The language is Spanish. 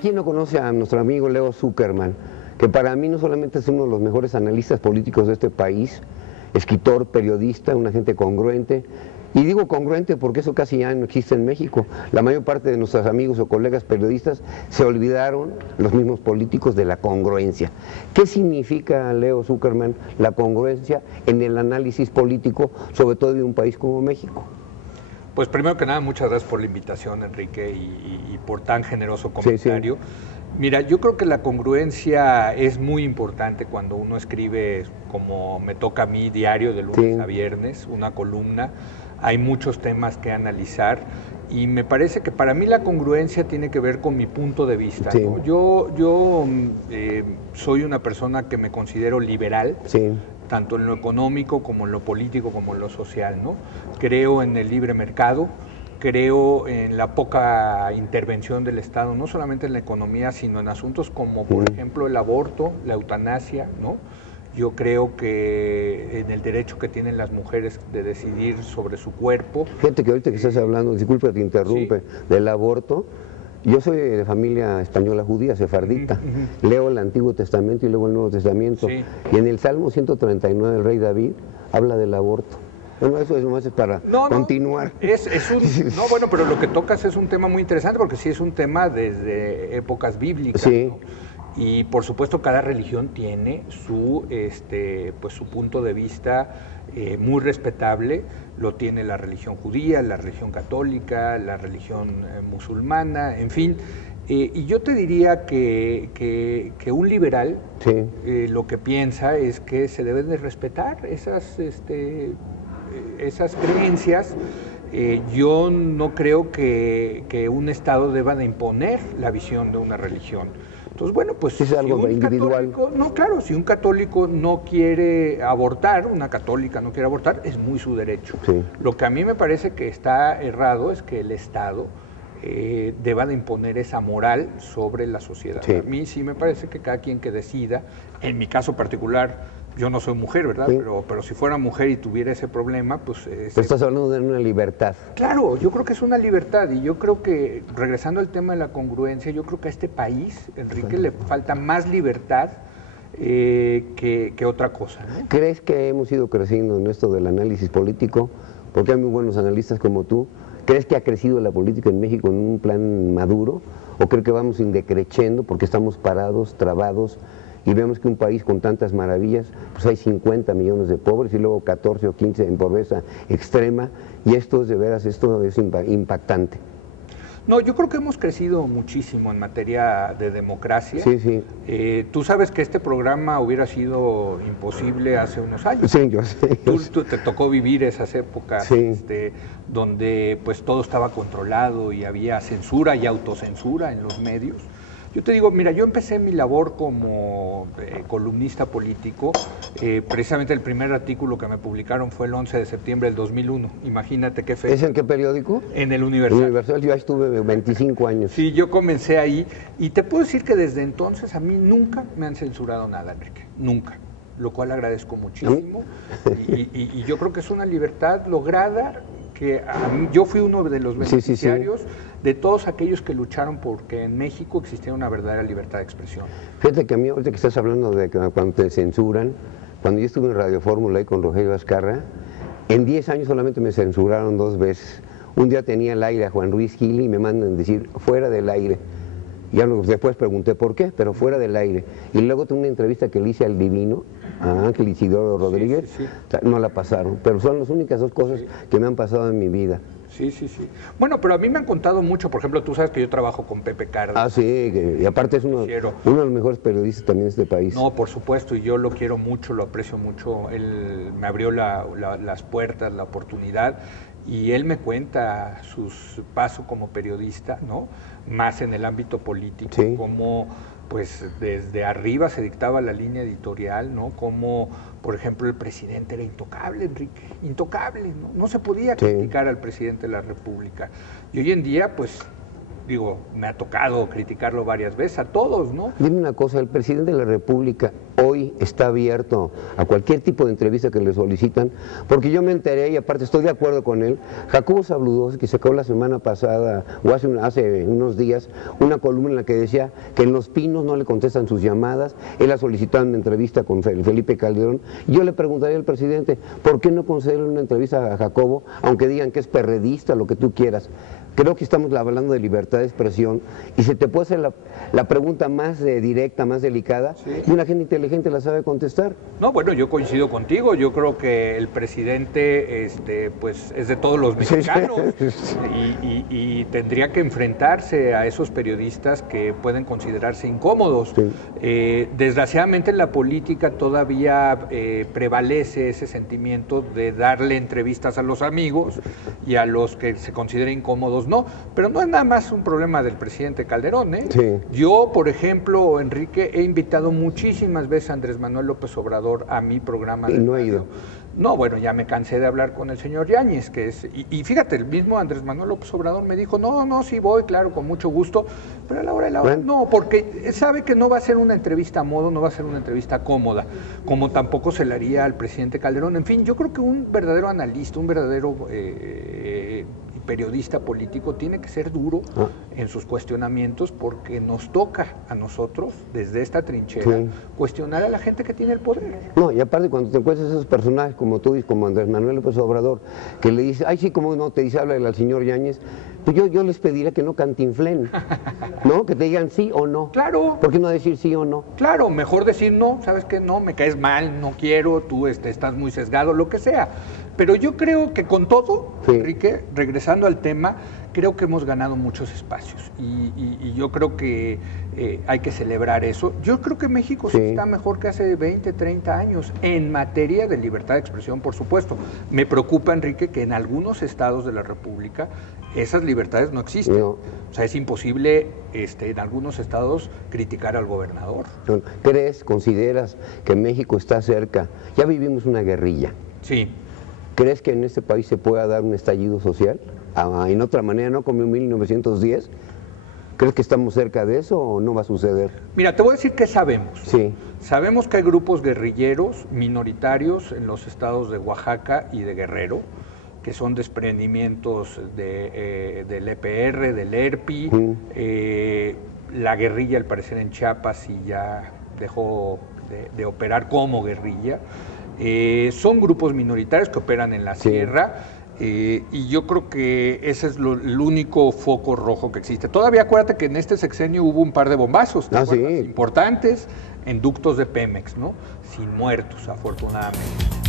¿quién no conoce a nuestro amigo Leo Zuckerman? Que para mí no solamente es uno de los mejores analistas políticos de este país, escritor, periodista, una gente congruente. Y digo congruente porque eso casi ya no existe en México. La mayor parte de nuestros amigos o colegas periodistas se olvidaron, los mismos políticos, de la congruencia. ¿Qué significa, Leo Zuckerman, la congruencia en el análisis político, sobre todo de un país como México? Pues primero que nada, muchas gracias por la invitación, Enrique, y por tan generoso comentario. Sí, sí. Mira, yo creo que la congruencia es muy importante cuando uno escribe, como me toca a mí, diario de lunes a viernes, una columna. Hay muchos temas que analizar y me parece que para mí la congruencia tiene que ver con mi punto de vista, ¿no? Yo soy una persona que me considero liberal, tanto en lo económico como en lo político como en lo social, ¿no? Creo en el libre mercado, creo en la poca intervención del Estado, no solamente en la economía, sino en asuntos como, por ejemplo, el aborto, la eutanasia, ¿no? Yo creo que en el derecho que tienen las mujeres de decidir sobre su cuerpo. Fíjate que ahorita que estás hablando, disculpa que te interrumpe, del aborto, yo soy de familia española judía, sefardita, leo el Antiguo Testamento y luego el Nuevo Testamento, y en el Salmo 139 el rey David habla del aborto. Bueno, eso es más para continuar. No, bueno, pero lo que tocas es un tema muy interesante porque sí es un tema desde épocas bíblicas, ¿no? Y por supuesto cada religión tiene su punto de vista muy respetable. Lo tiene la religión judía, la religión católica, la religión musulmana, en fin. Y yo te diría que un liberal lo que piensa es que se deben de respetar esas creencias. Yo no creo que un Estado deba de imponer la visión de una religión. Entonces, bueno, pues es algo individual. Si un católico no quiere abortar, una católica no quiere abortar, es muy su derecho. Lo que a mí me parece que está errado es que el Estado deba de imponer esa moral sobre la sociedad. A mí sí me parece que cada quien que decida, en mi caso particular, yo no soy mujer, ¿verdad? Pero si fuera mujer y tuviera ese problema, pues... Pero estás hablando de una libertad. Claro, yo creo que es una libertad y yo creo que, regresando al tema de la congruencia, yo creo que a este país, Enrique, le falta más libertad que otra cosa, ¿no? ¿Crees que hemos ido creciendo en esto del análisis político? Porque hay muy buenos analistas como tú. ¿Crees que ha crecido la política en México en un plan maduro? ¿O crees que vamos indecreciendo porque estamos parados, trabados? Y vemos que un país con tantas maravillas, pues hay 50 millones de pobres y luego 14 o 15 en pobreza extrema, y esto es de veras, esto es impactante. No, yo creo que hemos crecido muchísimo en materia de democracia. Tú sabes que este programa hubiera sido imposible hace unos años. Sí, yo sé. Tú te tocó vivir esas épocas donde pues todo estaba controlado y había censura y autocensura en los medios. Yo te digo, mira, yo empecé mi labor como columnista político, precisamente el primer artículo que me publicaron fue el 11 de septiembre del 2001, imagínate qué fecha. ¿Es en qué periódico? En el Universal. El Universal, yo estuve 25 años. Sí, yo comencé ahí y te puedo decir que desde entonces a mí nunca me han censurado nada, Enrique, nunca, lo cual agradezco muchísimo y yo creo que es una libertad lograda que a mí, yo fui uno de los beneficiarios de todos aquellos que lucharon porque en México existiera una verdadera libertad de expresión. Fíjate que a mí, ahorita que estás hablando de que cuando te censuran, cuando yo estuve en Radio Fórmula ahí con Rogelio Azcarra, en 10 años solamente me censuraron 2 veces. Un día tenía al aire a Juan Ruiz Gil y me mandan decir, fuera del aire. Ya después pregunté por qué, pero fuera del aire. Y luego tuve una entrevista que le hice al Divino, a Ángel Isidoro Rodríguez, no la pasaron. Pero son las únicas 2 cosas que me han pasado en mi vida. Sí. Bueno, pero a mí me han contado mucho, por ejemplo, tú sabes que yo trabajo con Pepe Cárdenas. Y aparte es uno de los mejores periodistas también de este país. No, por supuesto, y yo lo quiero mucho, lo aprecio mucho. Él me abrió las puertas, la oportunidad, y él me cuenta su paso como periodista, ¿no? Más en el ámbito político, cómo pues desde arriba se dictaba la línea editorial, ¿no? Como, por ejemplo, el presidente era intocable, Enrique, intocable, ¿no? No se podía criticar al presidente de la República. Y hoy en día, pues, digo, me ha tocado criticarlo varias veces, a todos, ¿no? Dime una cosa, el presidente de la República hoy está abierto a cualquier tipo de entrevista que le solicitan, porque yo me enteré, y aparte estoy de acuerdo con él, Jacobo Zabludovsky sacó la semana pasada, o hace unos días, una columna en la que decía que en Los Pinos no le contestan sus llamadas, él ha solicitado una entrevista con Felipe Calderón. Yo le preguntaría al presidente, ¿por qué no concederle una entrevista a Jacobo, aunque digan que es perredista, lo que tú quieras? Creo que estamos hablando de libertad de expresión y se te puede hacer la pregunta más directa, más delicada, sí, y una gente inteligente la sabe contestar. No, bueno, yo coincido contigo, yo creo que el presidente pues es de todos los mexicanos, y tendría que enfrentarse a esos periodistas que pueden considerarse incómodos. Sí. Desgraciadamente en la política todavía prevalece ese sentimiento de darle entrevistas a los amigos y a los que se consideren incómodos no, pero no es nada más un problema del presidente Calderón, ¿eh? Sí. Yo, por ejemplo, Enrique, he invitado muchísimas veces a Andrés Manuel López Obrador a mi programa. Y no he ido. No, bueno, ya me cansé de hablar con el señor Yáñez, que es, y fíjate, el mismo Andrés Manuel López Obrador me dijo, no, sí voy, claro, con mucho gusto, pero a la hora de la hora, no, porque sabe que no va a ser una entrevista a modo, no va a ser una entrevista cómoda, como tampoco se le haría al presidente Calderón. En fin, yo creo que un verdadero analista, un verdadero periodista político tiene que ser duro en sus cuestionamientos, porque nos toca a nosotros, desde esta trinchera, sí, cuestionar a la gente que tiene el poder. No, y aparte cuando te encuentras esos personajes como tú y como Andrés Manuel López Obrador, que le dice, ay sí, como no, te dice, habla al señor Yáñez, pues yo les pediría que no cantinflen, ¿no? Que te digan sí o no. Claro. ¿Por qué no decir sí o no? Claro, mejor decir no, ¿sabes qué? No, me caes mal, no quiero, tú estás muy sesgado, lo que sea. Pero yo creo que con todo, sí, Enrique, regresando al tema, creo que hemos ganado muchos espacios y yo creo que hay que celebrar eso. Yo creo que México sí está mejor que hace 20, 30 años en materia de libertad de expresión, por supuesto. Me preocupa, Enrique, que en algunos estados de la República esas libertades no existen. No. O sea, es imposible en algunos estados criticar al gobernador. ¿Consideras que México está cerca? Ya vivimos una guerrilla. Sí. ¿Crees que en este país se pueda dar un estallido social? En otra manera, ¿no? Como en 1910. ¿Crees que estamos cerca de eso o no va a suceder? Mira, te voy a decir que sabemos. Sí. Sabemos que hay grupos guerrilleros minoritarios en los estados de Oaxaca y de Guerrero, que son desprendimientos del EPR, del ERPI. La guerrilla, al parecer, en Chiapas sí ya dejó de operar como guerrilla. Son grupos minoritarios que operan en la sierra, y yo creo que ese es el único foco rojo que existe. Todavía acuérdate que en este sexenio hubo un par de bombazos importantes en ductos de Pemex, ¿no? Sin muertos, afortunadamente.